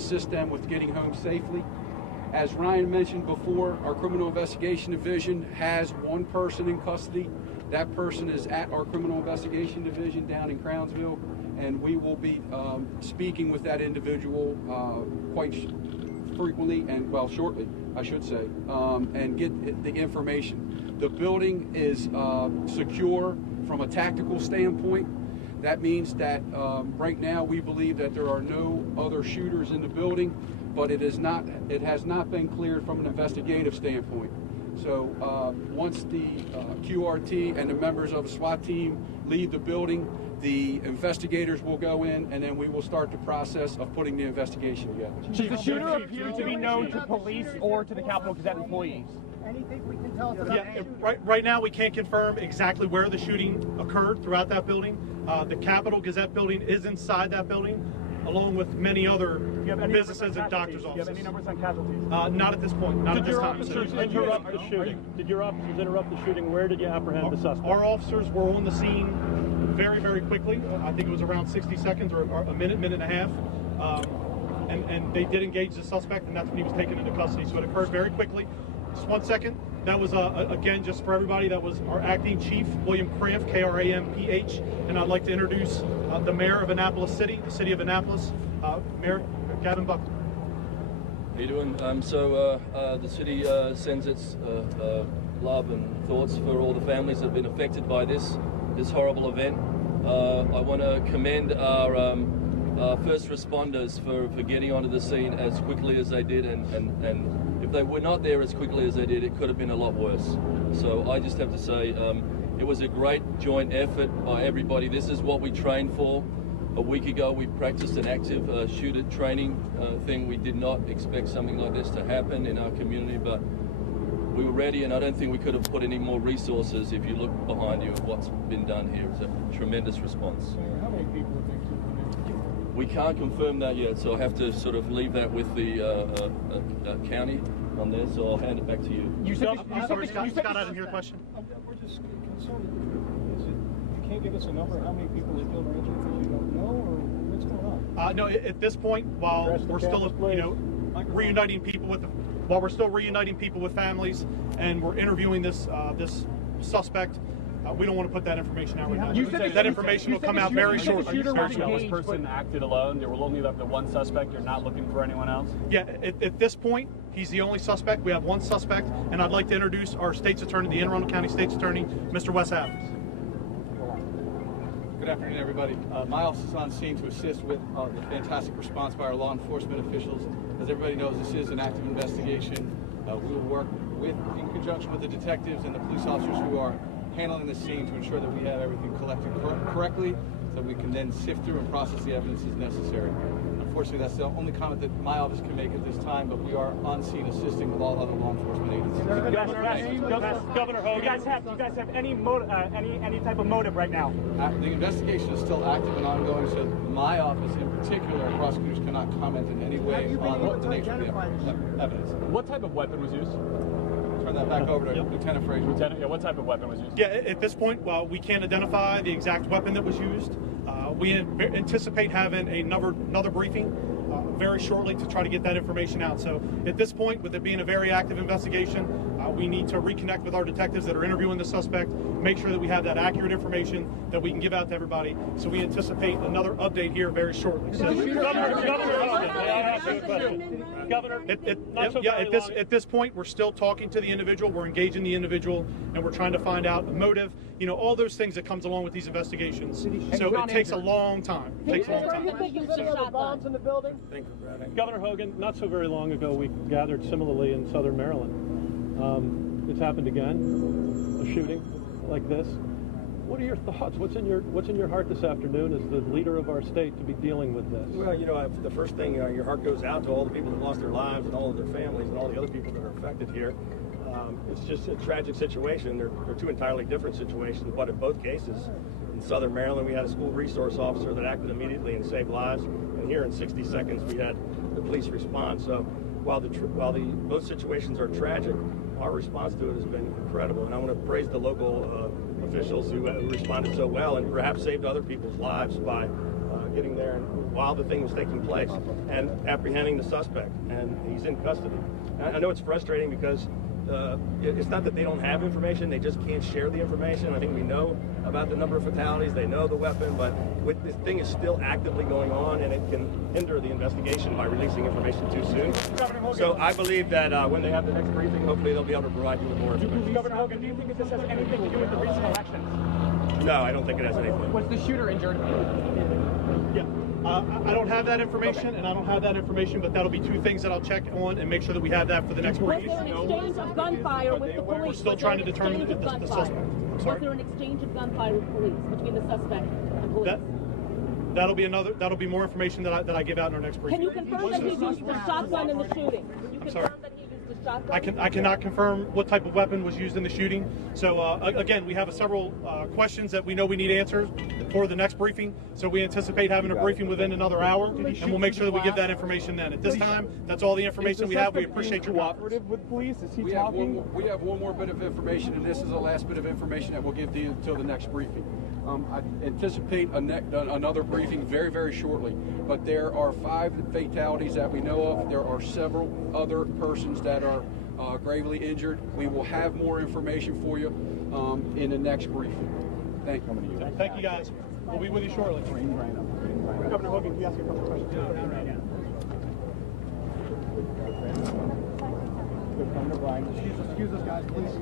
assist them with getting home safely. As Ryan mentioned before, our Criminal Investigation Division has one person in custody. That person is at our Criminal Investigation Division down in Crownsville, and we will be speaking with that individual quite frequently, and well, shortly, I should say, and get the information. The building is secure from a tactical standpoint. That means that right now we believe that there are no other shooters in the building, but it has not been cleared from an investigative standpoint. So once the QRT and the members of the SWAT team leave the building, the investigators will go in, and then we will start the process of putting the investigation together. Does the shooter appear to be known to police or to the Capitol Gazette employees? Anything we can tell us about Yeah, right now we can't confirm exactly where the shooting occurred throughout that building. The Capitol Gazette building is inside that building, along with many other businesses and doctors' offices. Do you have any numbers on casualties? Not at this point. Not at this time. Did your officers interrupt the shooting? Did your officers interrupt the shooting? Where did you apprehend the suspect? Our officers were on the scene very, very quickly. I think it was around 60 seconds or a minute, minute and a half. And they did engage the suspect, and that's when he was taken into custody. So it occurred very quickly. Just 1 second. That was, again, just for everybody, that was our acting chief, William Cramph, K-R-A-M-P-H. And I'd like to introduce the mayor of Annapolis City, the city of Annapolis, Mayor Gavin Buckler. How you doing? The city sends its love and thoughts for all the families that have been affected by this horrible event. I want to commend our first responders for getting onto the scene as quickly as they did, and if they were not there as quickly as they did, it could have been a lot worse. So I just have to say it was a great joint effort by everybody. This is what we trained for. A week ago we practiced an active shooter training thing. We did not expect something like this to happen in our community, but we were ready, and I don't think we could have put any more resources. If you look behind you at what's been done here, it's a tremendous response. How many people have been killed? We can't confirm that yet, so I have to sort of leave that with the county on there, so I'll hand it back to you. Scott, I didn't hear the question. We're just concerned. You can't give us a number of how many people they killed or injured because you don't know, or what's going on? No, at this point, while we're still, reuniting people with families, and we're interviewing this suspect, we don't want to put that information out right now. That information will come out very shortly. This person acted alone. There will only be the one suspect. You're not looking for anyone else? Yeah, at this point, he's the only suspect. We have one suspect, and I'd like to introduce our state's attorney, the Anne Arundel County State's Attorney, Mr. Wes Adams. Good afternoon, everybody. My office is on scene to assist with the fantastic response by our law enforcement officials. As everybody knows, this is an active investigation. We will work in conjunction with the detectives and the police officers who are handling the scene to ensure that we have everything collected correctly, so we can then sift through and process the evidence as necessary. Unfortunately, that's the only comment that my office can make at this time, but we are on scene assisting with all other law enforcement agencies. Governor Hogan, you guys have any type of motive right now? The investigation is still active and ongoing, so my office in particular, prosecutors cannot comment in any way on the nature of the evidence. What type of weapon was used? Turn that back over to Lieutenant Fraser. Lieutenant, what type of weapon was used? Yeah, at this point, while we can't identify the exact weapon that was used, we anticipate having another briefing very shortly to try to get that information out. So at this point, with it being a very active investigation, we need to reconnect with our detectives that are interviewing the suspect, make sure that we have that accurate information that we can give out to everybody. So we anticipate another update here very shortly. So, Governor, at this point, we're still talking to the individual, we're engaging the individual, and we're trying to find out the motive, all those things that comes along with these investigations. So it takes a long time. Bombs in the building? Governor Hogan, not so very long ago, we gathered similarly in southern Maryland. It's happened again, a shooting like this. What are your thoughts? What's in your heart this afternoon as the leader of our state to be dealing with this? Well, the first thing, your heart goes out to all the people that lost their lives and all of their families and all the other people that are affected here. It's just a tragic situation. They're two entirely different situations, but in both cases, in southern Maryland, we had a school resource officer that acted immediately and saved lives, and here in 60 seconds, we had the police respond. So while both situations are tragic, our response to it has been incredible, and I want to praise the local officials who responded so well and perhaps saved other people's lives by getting there while the thing was taking place and apprehending the suspect, and he's in custody. I know it's frustrating because it's not that they don't have information, they just can't share the information. I think we know about the number of fatalities, they know the weapon, but this thing is still actively going on, and it can hinder the investigation by releasing information too soon. So I believe that when they have the next briefing, hopefully they'll be able to provide you with more information. Governor Hogan, do you think that this has anything to do with the recent elections? No, I don't think it has anything. Was the shooter injured? Yeah. I don't have that information, and I don't have that information, but that'll be two things that I'll check on and make sure that we have that for the next Was briefing. there an exchange of gunfire with the police? We're still trying to determine the suspect. Was there an exchange of gunfire with police between the suspect and police? That'll be more information that I give out in our next briefing. Can you confirm that he used the shotgun in the shooting? Can you confirm that he used the shotgun? I cannot confirm what type of weapon was used in the shooting. So again, we have several questions that we know we need answers for the next briefing. So we anticipate having a briefing within another hour, and we'll make sure that we give that information then. At this time, that's all the information we have. We appreciate your cooperative with police. Is he We have one more bit of information, and this is the last bit of information that we'll give to you until the next briefing. I anticipate another briefing very, very shortly, but there are 5 fatalities that we know of. There are several other persons that are gravely injured. We will have more information for you in the next briefing. Thank you. Thank you, guys. We'll be with you shortly. Governor Hogan, can you ask you a couple questions? No, right now. Excuse us, guys, please.